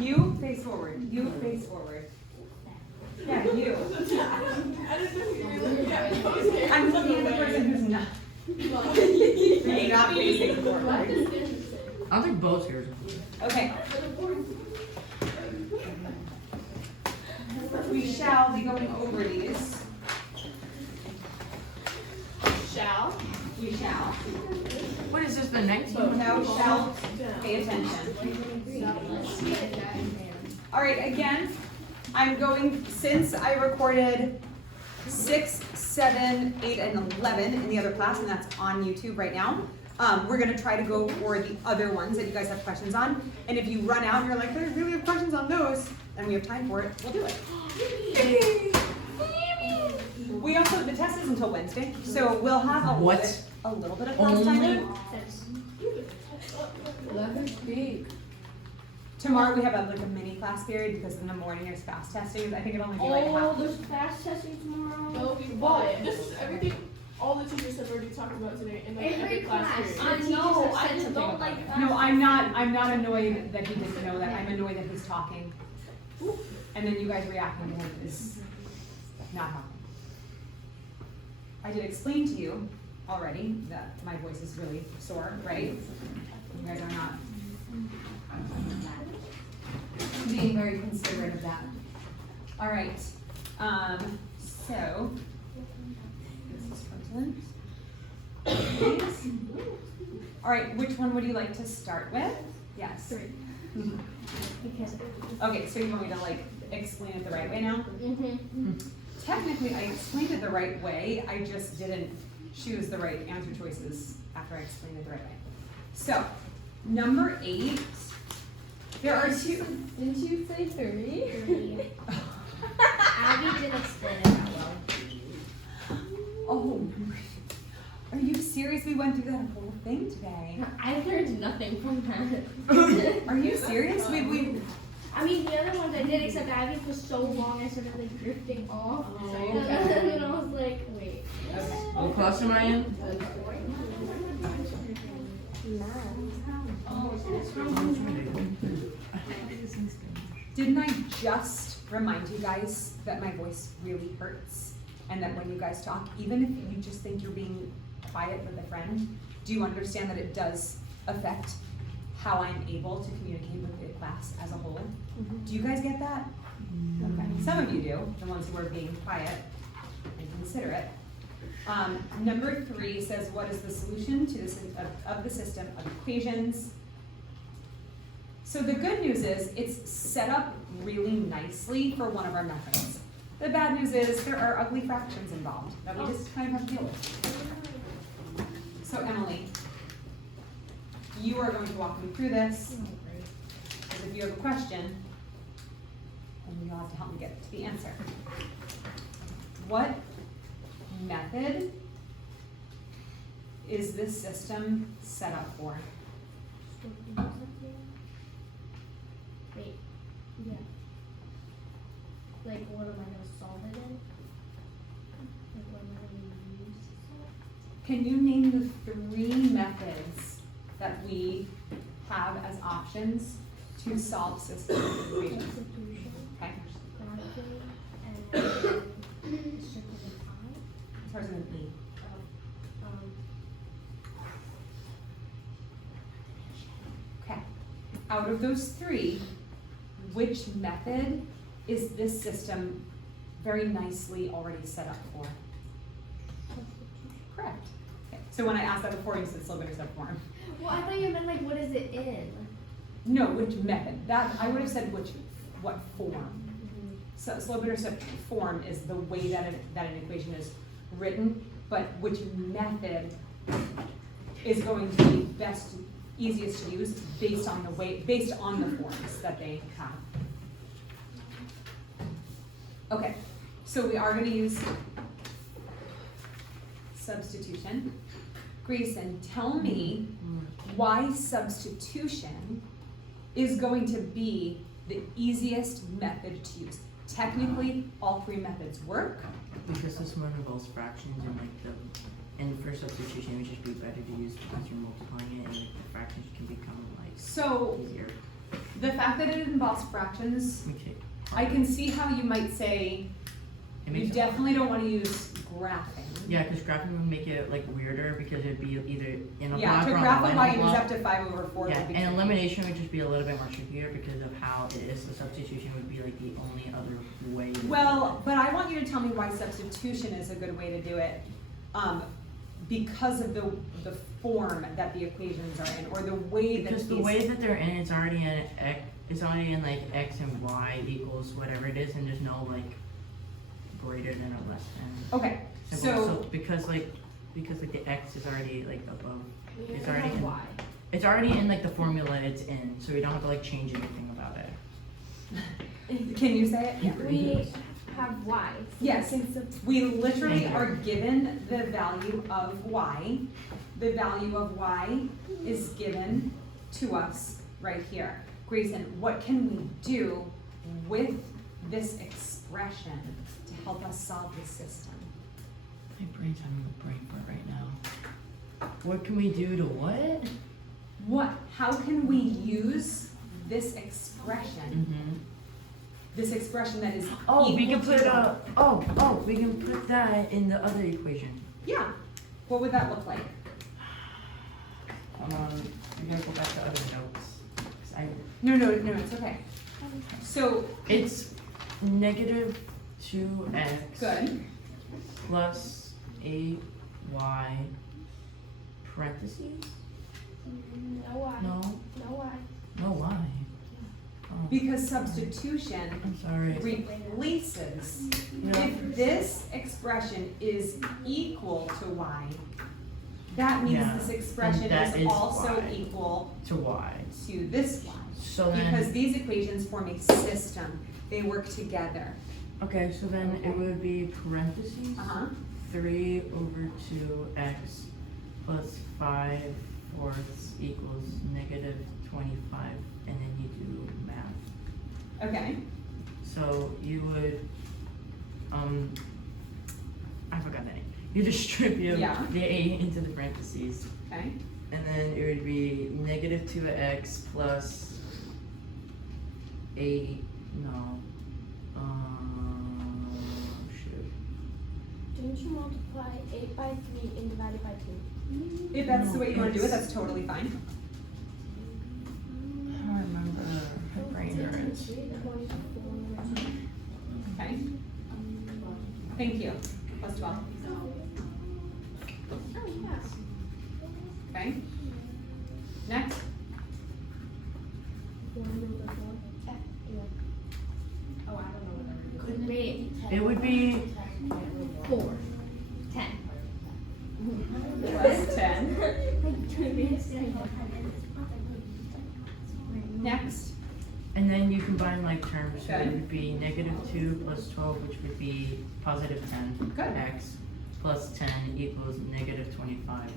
You face forward. You face forward. Yeah, you. I'm looking at the person who's not. Who's not facing forward. I don't think both here. Okay. We shall be going over these. Shall. We shall. What is this, the 19th? No, shall. Pay attention. All right, again, I'm going, since I recorded 6, 7, 8, and 11 in the other class, and that's on YouTube right now, we're going to try to go for the other ones that you guys have questions on. And if you run out and you're like, I really have questions on those, and we have time for it, we'll do it. We also, the test is until Wednesday, so we'll have a little bit of class time. Let her speak. Tomorrow we have a mini class period because in the morning there's fast testing. I think it'll only be like half. There's fast testing tomorrow. They'll be quiet. This is everything all the teachers have already talked about today in like every class period. I know. I just don't like fast. No, I'm not annoyed that he didn't know that. I'm annoyed that he's talking. And then you guys reacting to him is not helping. I did explain to you already that my voice is really sore, right? You guys are not being very considerate of that. All right, so this is present. All right, which one would you like to start with? Yes. Okay, so you want me to like explain it the right way now? Technically, I explained it the right way. I just didn't choose the right answer choices after I explained it the right way. So, number 8. There are 2. Didn't you say 3? Abby didn't explain it that well. Oh, are you serious? We went through that whole thing today. I learned nothing from that. Are you serious? I mean, the other ones I did, except Abby for so long, I started like drifting off. Oh, And I was like, wait. What class am I in? Didn't I just remind you guys that my voice really hurts? And that when you guys talk, even if you just think you're being quiet with a friend, do you understand that it does affect how I'm able to communicate with the class as a whole? Do you guys get that? Okay, some of you do, the ones who are being quiet and considerate. Number 3 says, what is the solution to this of the system of equations? So the good news is it's set up really nicely for one of our methods. The bad news is there are ugly fractions involved that we just kind of have to deal with. So Emily, you are going to walk me through this. Because if you have a question, then you'll have to help me get to the answer. What method is this system set up for? Wait, yeah. Like, what am I going to solve it in? Like, what am I going to use? Can you name the 3 methods that we have as options to solve system equations? Substitution, Okay. graphing, and simplify. It starts with an E. Okay. Out of those 3, which method is this system very nicely already set up for? Correct. Okay. So when I asked that before, you said slow intercept form. Well, I thought you meant like, what is it in? No, which method? That I would have said what form. So slope intercept form is the way that an equation is written, but which method is going to be easiest to use based on the forms that they have. Okay, so we are going to use substitution. Grayson, tell me why substitution is going to be the easiest method to use. Technically, all 3 methods work. Because this one involves fractions and for substitution it would just be better to use because you're multiplying it and the fractions can become like easier. The fact that it involves fractions, Okay. I can see how you might say It you makes definitely don't want to use graphing. Yeah, because graphing would make it like weirder because it'd be either in a Yeah, block to or on graph a a line y of use block. up to 5/4 Yeah, would be and tricky. elimination would just be a little bit more trickier because of how it is. So substitution would be like the only other way. Well, but I want you to tell me why substitution is a good way to do it. Because of the form that the equations are in, or the way that Because the these. way that they're in, it's already in x. It's already in like x and y equals whatever it is, and there's no like greater than or less than. Okay, symbol. so because the x is already like above. We It's have already in. Y. It's already in like the formula it's in, so we don't have to like change anything about it. can you say it? Yeah. We have Y. Yes. Since the We literally Thank you. are given the value of y. The value of y is given to us right here. Grayson, what can we do with this expression to help us solve this system? My brain's having a brain fart right now. What can we do to what? How can we use this expression? Mm-hmm. This expression that is Oh, we equal can put to we can put that in the other equation. yeah. What would that look like? We gotta go back to other notes. 'Cause No, it's okay. So it's negative 2x good. plus 8y parentheses? no Y. No, No Y. no y. Oh, Because substitution I'm sorry. replaces, Yeah. if this expression is equal to y, that means Yeah, this expression and that is is also y. equal To y. to this y. So Because then, these equations form a system, they work together. okay, so then it would be parentheses. Uh-huh. 3 over 2x plus 5/4 equals negative 25, and then you do math. Okay, So you would, I forgot that name. You distribute Yeah. the 8 into the parentheses, okay. and then it would be negative 2x plus 8, no, shoot. Didn't you multiply 8 by 3 and divide it by 2? If that's the No, way you wanna do it, it's- that's totally fine. I don't remember. My brain hurts. 24. Okay, thank you. Plus 12, Oh, yeah. okay. Next, Oh, I don't know what Wait. It would be 4. 10. plus 10. Next, And then you combine like terms, so Okay. it would be negative 2 plus 12, which would be positive 10 Good. x plus 10 equals negative 25.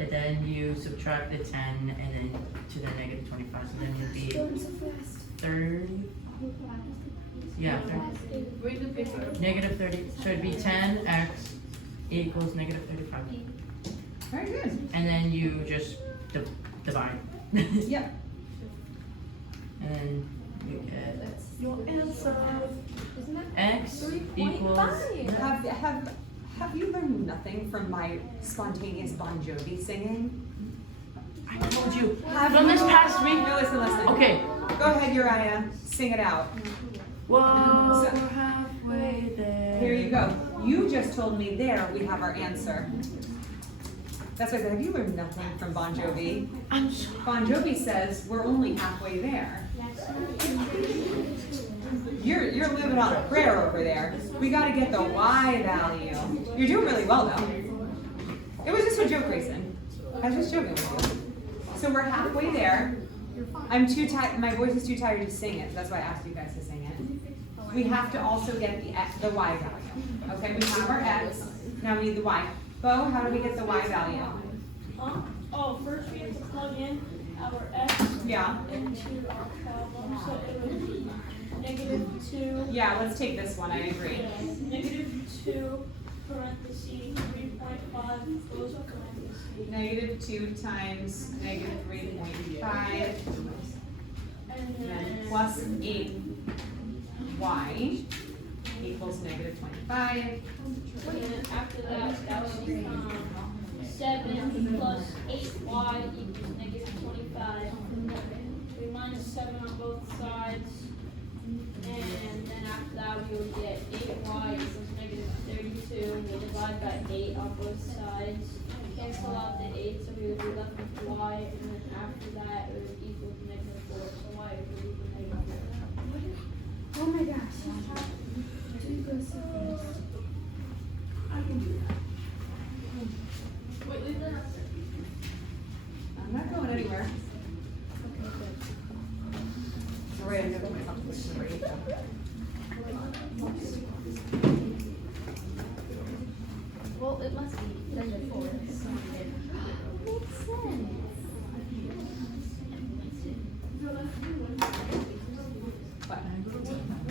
And then you subtract the 10 and then to the negative 25, so then it would be Going so fast. 30. Yeah, 30. Read the picture. Negative 30. So it'd be 10x equals negative 35. very good. And then you just divide. Yep, And then you get your answer. Isn't that X equals. 3.5? have you learned nothing from my spontaneous Bon Jovi singing? I told you. Have From this you- past week. No, listen. Okay. Go ahead, Uriah, sing it out. Whoa, So- we're halfway there. Here you go. You just told me there we have our answer. That's why I said, have you learned nothing from Bon Jovi? I'm so. Bon Jovi says we're only halfway there. You're living on a prayer over there. We gotta get the Y value. You're doing really well though. It was just a joke, Grayson. I was just joking with you. So we're halfway there. I'm too tired. My voice is too tired to sing it. That's why I asked you guys to sing it. We have to also get the Y value. Okay, we have our X. Now we need the Y. Bo, how do we get the Y value? Oh, first we have to plug in our x Yeah. into our problem, so it would be negative 2, Yeah, let's take this one. I agree. negative 2 parentheses 3.5 close parentheses. Negative 2 times negative 3.5. And And then plus 8y equals negative 25. And then after that, that would become 7 plus 8y equals negative 25. We minus 7 on both sides. And then after that, we would get 8y equals negative 32. We'll divide by 8 on both sides. Cancel out the 8, so we would be left with y. And then after that, it would equal negative 4. So y would equal negative 4. Oh my gosh. Wait, leave that. I'm not going anywhere. Sorry, I'm gonna put myself to the break. Well, it must be negative 4. Makes sense. But,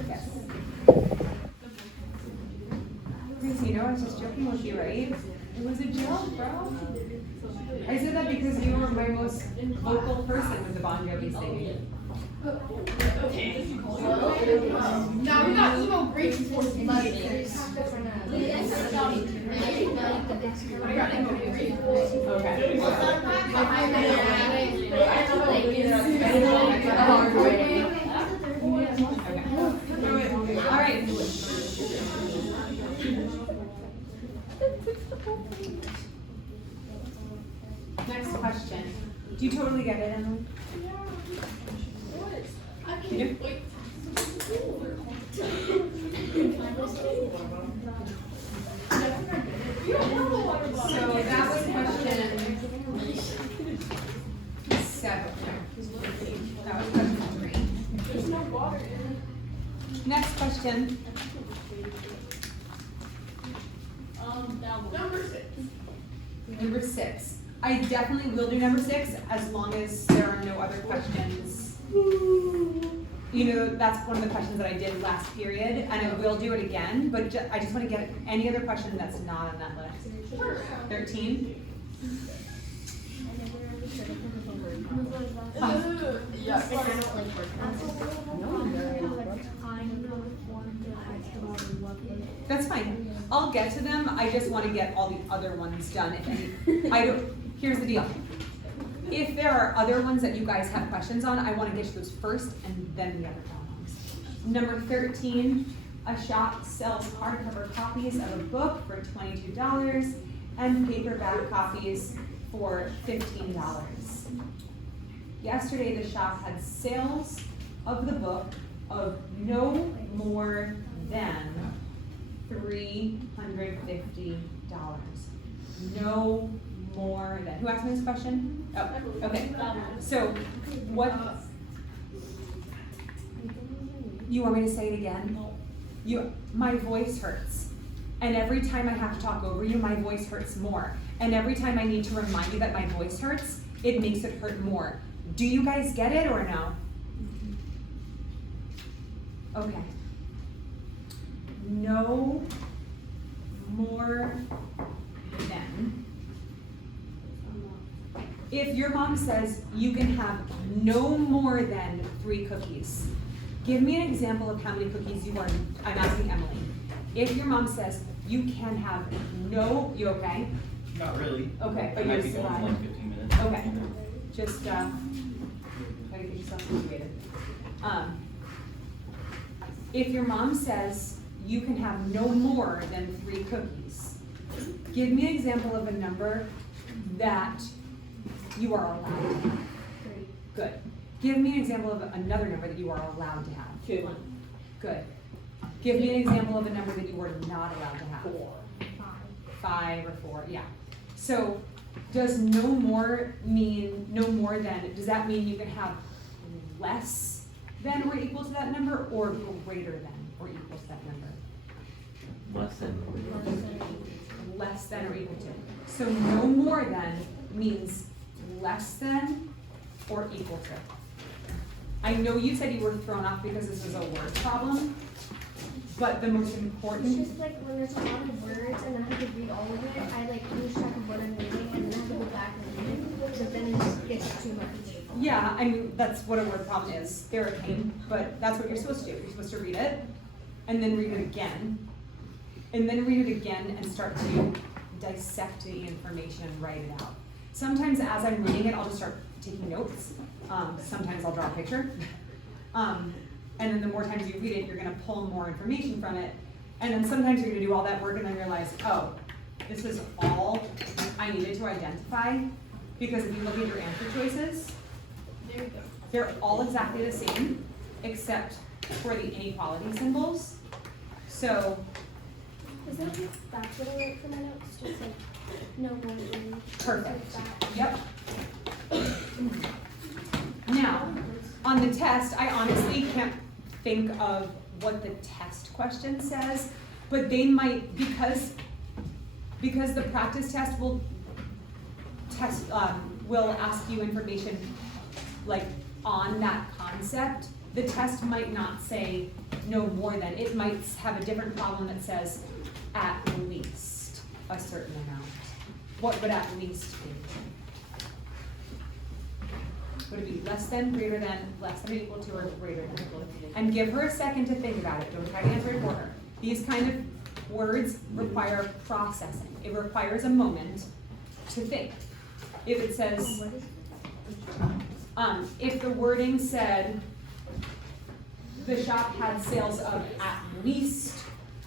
yes. Grace, you know, I was just joking with you, right? It was a joke, bro. I said that because you were my most vocal person with the Bon Jovi singing. Now we got emo breaks for I got emo breaks. Okay. All right. Next question. Do you totally get it, Emily? I You do? can't wait. So that was question 7. That was question 3. There's no water in it. Next question. Number 6. Number 6. I definitely will do number 6 as long as there are no other questions. You know, that's one of the questions that I did last period, and I will do it again, but I just want to get any other question that's not on that list. 13? That's fine. I'll get to them. I just want to get all the other ones done. If any, here's the deal. If there are other ones that you guys have questions on, I want to get to those first and then the other ones. Number 13, a shop sells hardcover copies of a book for $22 and paperback copies for $15. Yesterday, the shop had sales of the book of no more than $350. No more than. Who asked me this question? Oh, okay. So, what? You want me to say it again? My voice hurts. And every time I have to talk over you, my voice hurts more. And every time I need to remind you that my voice hurts, it makes it hurt more. Do you guys get it or no? Okay. No more than. If your mom says you can have no more than 3 cookies, give me an example of how many cookies you want. I'm asking Emily. If your mom says you can have no, you okay? Not really. Okay, but I might you're be going for surviving. like 15 minutes. Okay, just, gotta get yourself situated. If your mom says you can have no more than 3 cookies, give me an example of a number that you are allowed to have. 3. Good. Give me an example of another number that you are allowed to have. 2. Good. Give me an example of a number that you are not allowed to have. 4. 5 or 4, yeah. So, does no more mean no more than, does that mean you can have less than or equal to that number, or greater than or equal to that number? Less than. Less than or equal to. So no more than means less than or equal to. I know you said you were thrown off because this was a word problem, but the most It's important, just like when there's a lot of words and I have to read all of it, I like lose track of what I'm reading and then I have to go back and read it, so then it just gets too much. Yeah, I mean, that's what a word problem is. They're a pain, but that's what you're supposed to do. You're supposed to read it, and then read it again, and then read it again and start to dissect the information and write it out. Sometimes as I'm reading it, I'll just start taking notes. Sometimes I'll draw a picture. And then the more times you read it, you're gonna pull more information from it. And then sometimes you're gonna do all that work and then realize, oh, this is all I needed to identify. Because if you look at your answer choices, There we go. they're all exactly the same, except for the inequality symbols. So, Is that that's what I wrote for my notes? Just like no more than perfect. like that. Yep. Now, on the test, I honestly can't think of what the test question says, but they might, because the practice test will ask you information like on that concept. The test might not say no more than, it might have a different problem that says at least a certain amount. What would at least be? Would it be less than, greater than, less than or equal to, or greater than? And give her a second to think about it. Don't try to answer it for her. These kind of words require processing. It requires a moment to think. If it says, if the wording said, the shop had sales of at least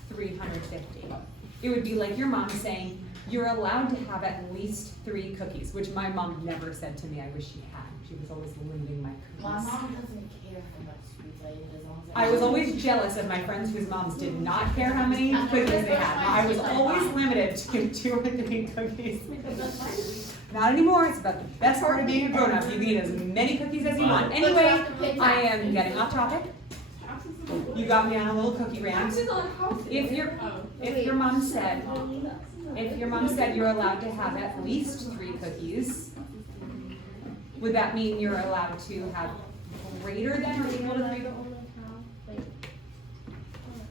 350, it would be like your mom saying, you're allowed to have at least 3 cookies, which my mom never said to me. I wish she had. She was always limiting my cookies. My mom doesn't care how much sweets I eat as long as I was always jealous of my friends whose moms did not care how many cookies they had. I was always limited to 2 or 3 cookies. Not anymore. It's about the best part of being a grown-up. You can eat as many cookies as you want. Anyway, I am getting off topic. You got me on a little cookie rant. If your mom said you're allowed to have at least 3 cookies, would that mean you're allowed to have greater than or equal to 3? Only how like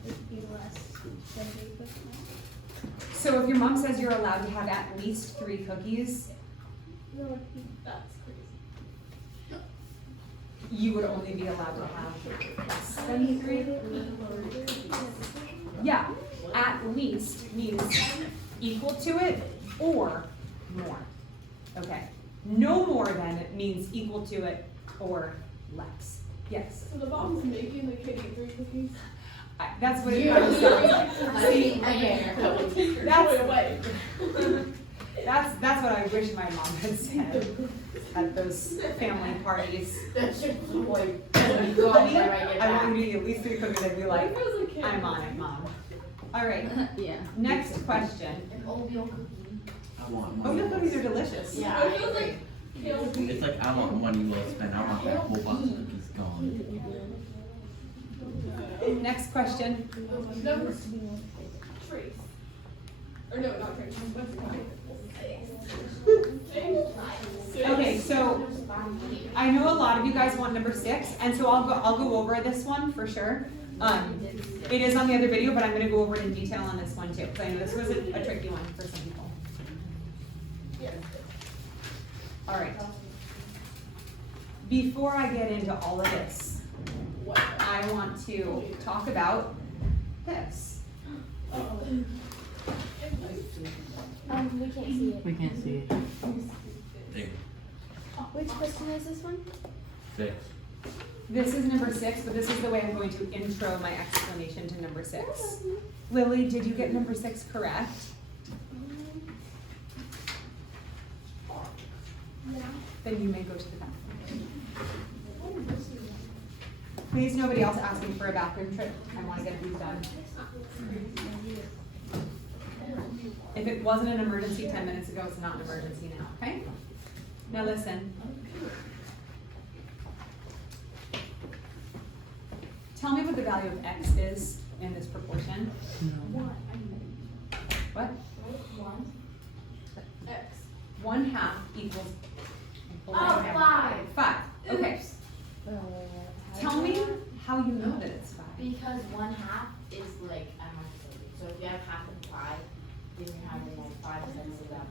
it'd be less than 3%. So if your mom says you're allowed to have at least 3 cookies, That's crazy. you would only be allowed to have less than 3? Yeah, at least means equal to it or more. Okay. No more than it means equal to it or less. Yes. So the mom's making the kid eat 3 cookies? That's what it kind of sounds like. See, Take That's- your toy away. that's what I wish my mom had said at those family parties. That's your boy. You go out there right I want back. you to eat at least 3 cookies. I'd be like, What if it was a kid? I'm on it, mom. All right, Yeah. next question. An Oreo cookie. I want Oh, money. your cookies are delicious. Yeah. It feels like killed me. It's like I want money well spent. I want that whole box of cookies gone. Next question. Number Trace. Or no, not Trace. What's it called? Okay, so I know a lot of you guys want number 6, and so I'll go over this one for sure. It is on the other video, but I'm gonna go over it in detail on this one too, because I know this was a tricky one for some people. All right. Before I get into all of this, I want to talk about this. We can't see it. We can't see it. There. Which question is this one? 6. This is number 6, but this is the way I'm going to intro my explanation to number 6. Lily, did you get number 6 correct? Yeah. Then you may go to the bathroom. Please, nobody else ask me for a bathroom trip. I want to get these done. If it wasn't an emergency 10 minutes ago, it's not an emergency now, okay? Now listen. Tell me what the value of x is in this proportion. No. What? X. 1/2 equals. Oh, 5. 5. Okay. Tell me how you know that it's 5. Because 1/2 is like, I don't know, so if you have half of 5, then you're having like 5 cents of that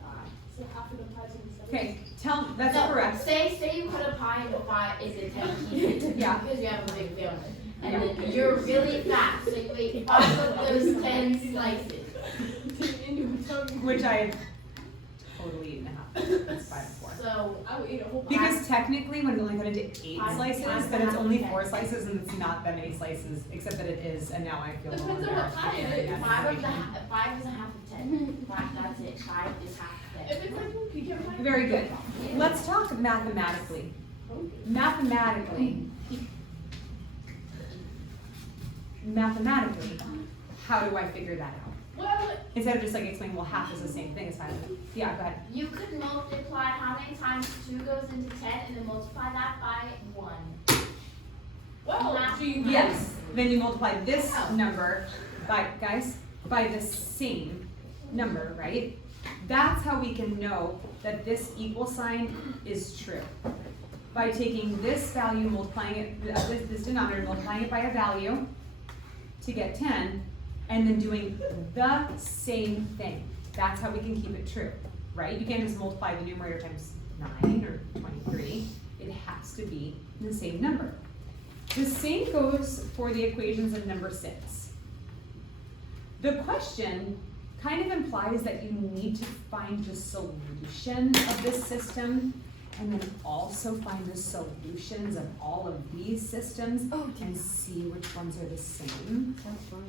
5. So half of the pie's in the Okay, that's No, correct. Say you put a pie in the 5 is a 10 pieces. Yeah. Because you have a big family. And Yeah. then you're really fat, so you ate 5 of those 10 slices. Which I totally eaten half. That's 5 and 4. So, I would eat a whole pie. Because technically, when we only put into 8 Five- slices, five then it's and a only half. 4 slices, and it's not that many slices, except that it is, and now I feel Depends more on what embarrassed pie for it sharing is. that 5 information. is a half of 10. 5, that's it. 5 is half of 10. If it's like pecan pie. Very good. Let's talk mathematically. Mathematically, how do I figure that out? Well, Instead of just like explaining, well, half is the same thing as 5. Yeah, go ahead. You could multiply how many times 2 goes into 10 and then multiply that by 1. well, do you Yes, then you multiply this number by, guys, by the same number, right? That's how we can know that this equal sign is true. By taking this value, multiplying it, this denominator, multiplying it by a value to get 10, and then doing the same thing. That's how we can keep it true, right? You can't just multiply the numerator times 9 or 23. It has to be the same number. The same goes for the equations in number 6. The question kind of implies that you need to find the solution of this system and then also find the solutions of all of these systems and see which ones are the same.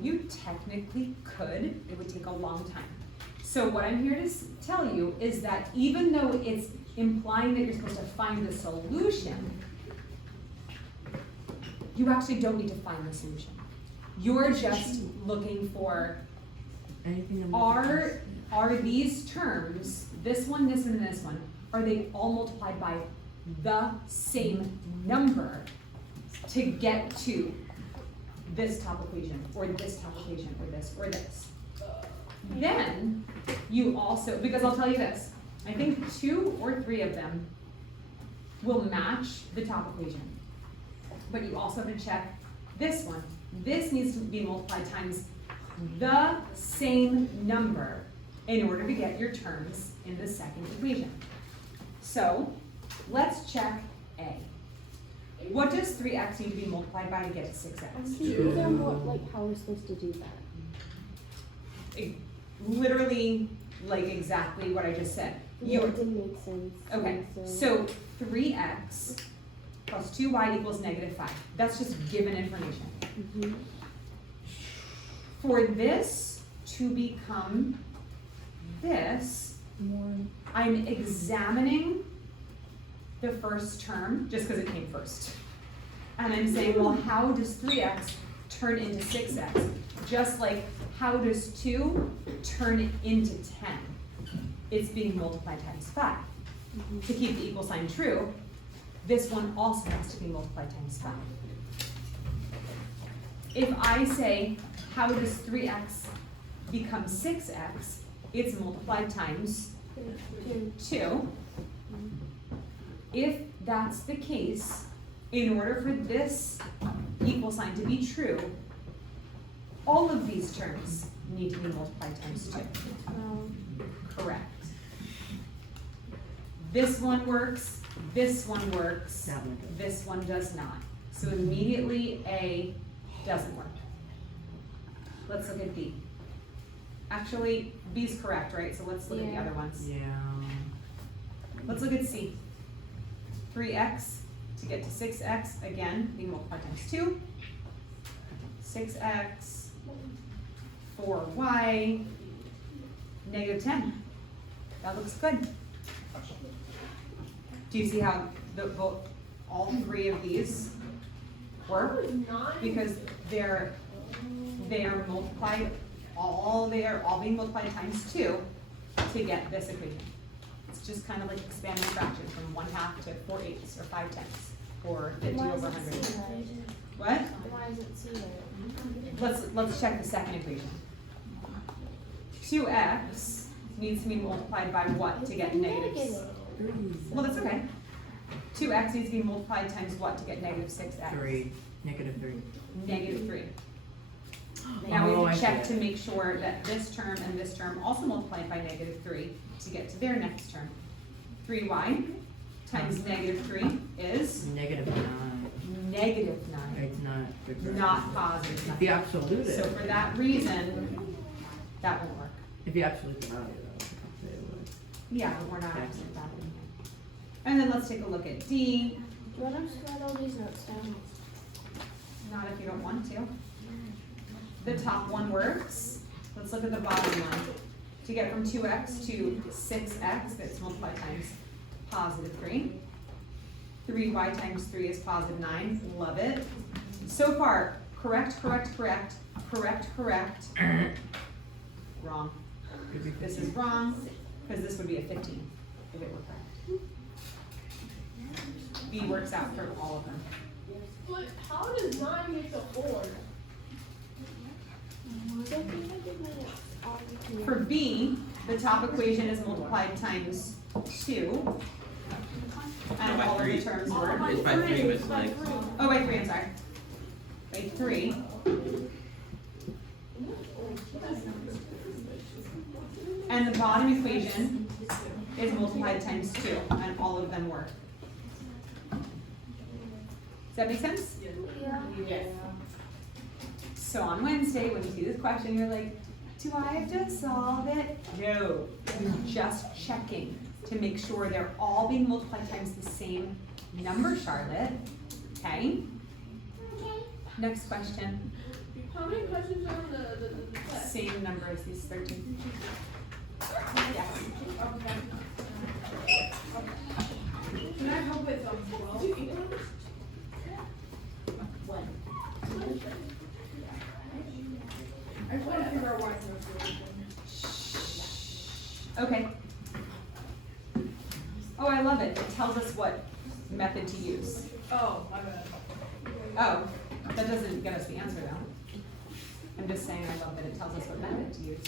You technically could, it would take a long time. So what I'm here to tell you is that even though it's implying that you're supposed to find the solution, you actually don't need to find the solution. You're just looking for, Anything that are these terms, this one, and this one, are they all multiplied by the same number to get to this top equation, or this top equation, or this, or this? Then, you also, because I'll tell you this, I think 2 or 3 of them will match the top equation. But you also have to check this one. This needs to be multiplied times the same number in order to get your terms in the second equation. So, let's check A. What does 3x need to be multiplied by to get to 6x? These are more like how we're supposed to do that. Literally, like exactly what I just said. Yeah, it didn't make sense. Okay, so 3x plus 2y equals -5. That's just given information. Mhm. For this to become this, I'm examining the first term, just because it came first. And I'm saying, well, how does 3x turn into 6x? Just like, how does 2 turn into 10? It's being multiplied times 5. To keep the equal sign true, this one also has to be multiplied times 5. If I say, how does 3x become 6x? It's multiplied times 2. If that's the case, in order for this equal sign to be true, all of these terms need to be multiplied times 2. Correct. This one works, this one works, That one does. this one does not. So immediately A doesn't work. Let's look at B. Actually, B's correct, right? So let's look at the Yeah. other ones. Yeah. Let's look at C. 3x to get to 6x, again, being multiplied times 2. 6x, 4y, -10. That looks good. Do you see how all 3 of these work? Because they're multiplied, they are all being multiplied times 2 to get this equation. It's just kind of like expanding fractions from 1/2 to 4/8 or 5/10 or 50/100. What? Why is it C there? Let's check the second equation. 2x needs to be multiplied by what to get negatives? Well, that's okay. 2x needs to be multiplied times what to get -6x? 3, -3. -3. Oh, Now we I I see check it. to make sure that this term and this term also multiplied by -3 to get to their next term. 3y times -3 is -9. -9, It's not. not positive If you 9. absolute So it, for that reason, that won't work. if you absolute the value though, it would. Yeah, but we're not Okay. absolute value here. And then let's take a look at D, Let us write all these notes down. not if you don't want to. The top one works. Let's look at the bottom one. To get from 2x to 6x, that's multiplied times +3. 3y times 3 is +9, love it. So far, correct. Wrong. This is wrong, because this would be a 15 if it were correct. B works out for all of them. But how does 9 get to 4? For B, the top equation is multiplied times 2. And by all of the 3. terms work. It's by 3, Miss Lex. Oh, by 3, I'm sorry. By 3. And the bottom equation is multiplied times 2, and all of them work. Does that make sense? Yes. So on Wednesday, when you see this question, you're like, do I have to solve it? No, you're just checking to make sure they're all being multiplied times the same number, Charlotte. Okay? Next question. How many questions are on the test? Same number as these 13. Yes. Can I help with 12? I just want to figure out why it's no solution. Okay. Oh, I love it. It tells us what method to use. Oh, my bad. Oh, that doesn't get us the answer though. I'm just saying I love that it tells us what method to use.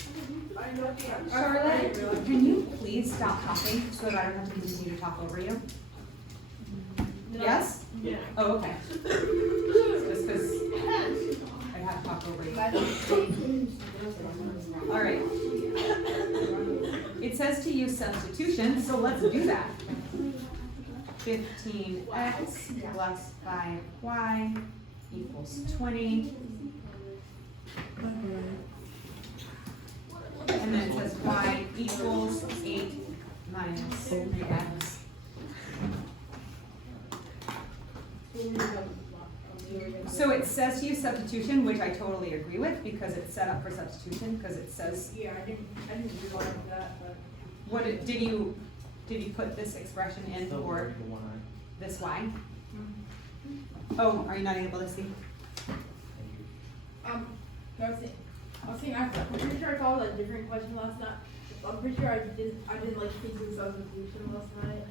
I know the answer. Charlotte, can you please stop talking so that I don't have to continue to talk over you? Yes? Yeah. Oh, okay. Just because I have to talk over you. All right. It says to use substitution, so let's do that. 15x plus 5y equals 20. And then it says y equals 8 minus 3x. So it says to use substitution, which I totally agree with because it's set up for substitution, because it says, Yeah, I didn't realize that, but. what did you put this expression in for this y? Oh, are you not able to see? I was saying, I'm pretty sure I called a different question last night. I'm pretty sure I didn't like thinking substitution last night.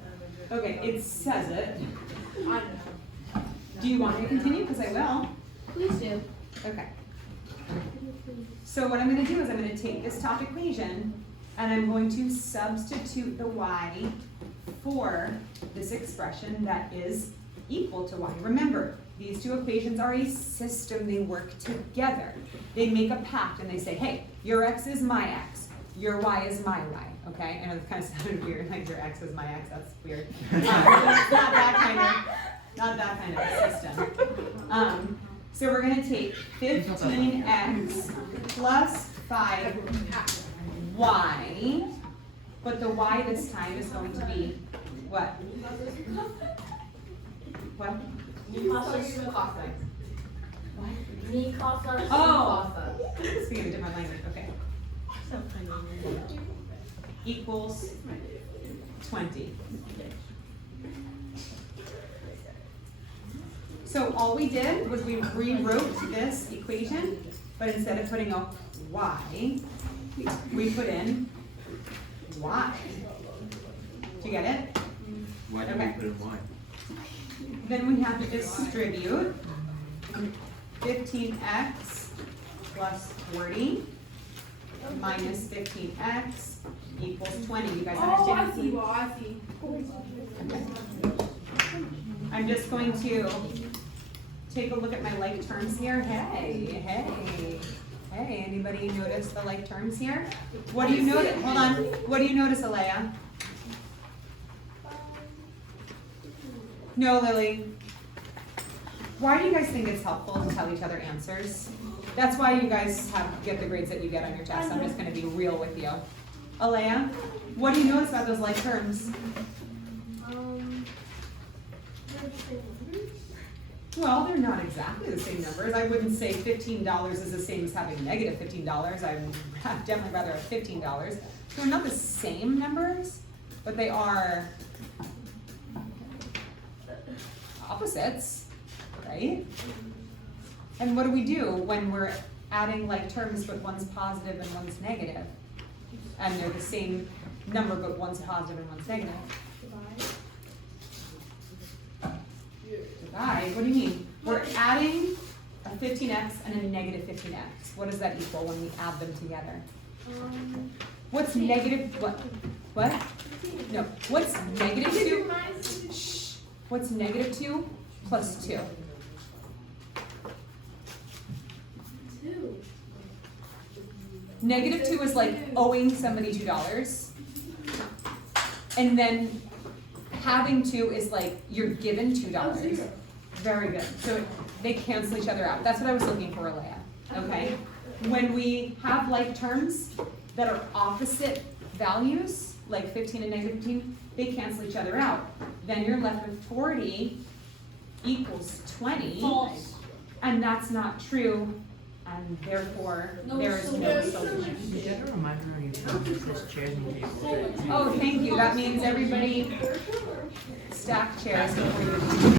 Okay, it says it. I know. Do you want me to continue? Because I will. Please do. Okay. So what I'm gonna do is I'm gonna take this top equation and I'm going to substitute the y for this expression that is equal to y. Remember, these two equations are a system, they work together. They make a pact and they say, hey, your x is my x, your y is my y, okay? I know it kind of sounded weird, like your x is my x, that's weird. It's not that kind of system. So we're gonna take 15x plus 5y, but the y this time is going to be what? What? Oh, speaking a different language, okay. Equals 20. So all we did was we rewrote this equation, but instead of putting a y, we put in y. Do you get it? Why did Okay. we put in y? Then we have to distribute 15x plus 40 minus 15x equals 20. You guys Oh, I understand? see. Well, I see. I'm just going to take a look at my like terms here. Hey, hey. Okay, anybody notice the like terms here? What do you notice? Hold on. What do you notice, Alea? No, Lily. Why do you guys think it's helpful to tell each other answers? That's why you guys get the grades that you get on your test. I'm just gonna be real with you. Alea, what do you notice about those like terms? Well, they're not exactly the same numbers. I wouldn't say $15 is the same as having negative $15. I would definitely rather have $15. They're not the same numbers, but they are opposites, right? And what do we do when we're adding like terms but one's positive and one's negative? And they're the same number but one's positive and one's negative. Divide, what do you mean? We're adding a 15x and a negative 15x. What does that equal when we add them together? What's negative, what? No, what's negative 2? Shh. What's negative 2 plus 2? 2. Negative 2 is like owing somebody $2. And then having 2 is like you're given $2. Very good. So they cancel each other out. That's what I was looking for, Alea. Okay? When we have like terms that are opposite values, like 15 and negative 15, they cancel each other out. Then you're left with 40 equals 20. False. And that's not true. And therefore, No there is no solution. You get a reminder on your phone that says chairs and tables. Oh, thank you. That means everybody stack chairs before you